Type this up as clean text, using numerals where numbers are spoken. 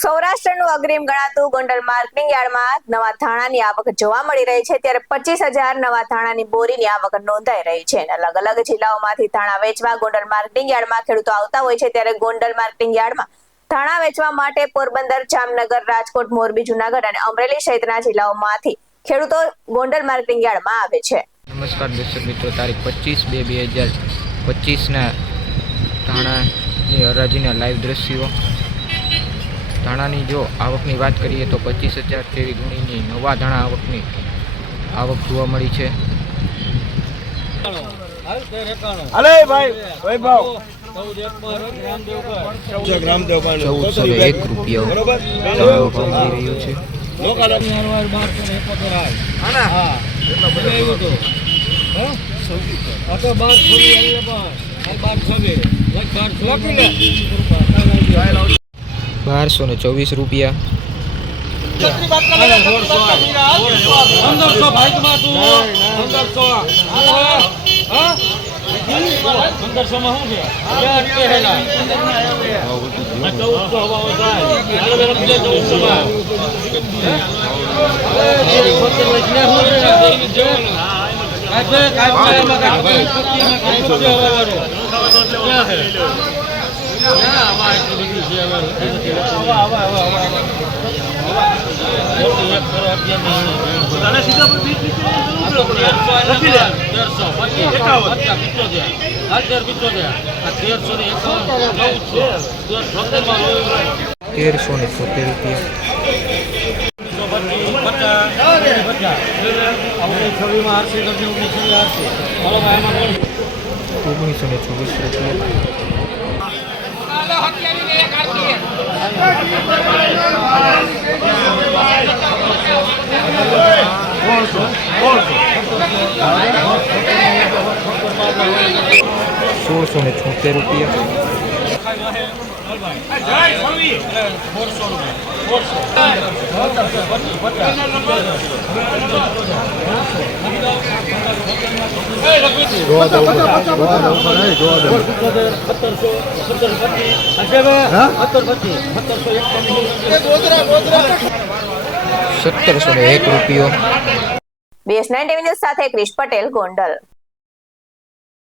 સૌરાષ્ટ્રનું અગ્રીમ ગણાતું ગોંડલ માર્કેટિંગ યાર્ડમાં નવા ધાણાની આવક જોવા મળી રહી છે, ત્યારે 25,000 નવા ધાણાની બોરીની આવક નોંધાઈ રહી છે. અલગ અલગ જિલ્લાઓમાંથી ધાણા વેચવા ગોંડલ માર્કેટિંગ યાર્ડમાં ખેડૂતો આવતા હોય છે, ત્યારે ગોંડલ માર્કેટિંગ યાર્ડમાં ધાણા વેચવા માટે પોરબંદર, જામનગર, રાજકોટ, મોરબી, જુનાગઢ અને અમરેલી સહિતના જિલ્લાઓમાંથી ખેડૂતો ગોંડલ માર્કેટિંગ યાર્ડમાં આવે છે. નમસ્કાર દર્શક મિત્રો, તારીખ 25/2/2025ના ધાણાની હરાજીના લાઈવ દ્રશ્યો. ધાણાની જો આવકની વાત કરીએ તો 25,000 જેવી ગુણીની નવા ધાણા આવક જોવા મળી છે. અલે ભાઈ વૈભવ 1401 રૂપિયા બરોબર રહ્યો છે. ₹1224 રૂપિયા. BS9 ટીવી ન્યૂઝ સાથે ક્રિશ પટેલ, ગોંડલ.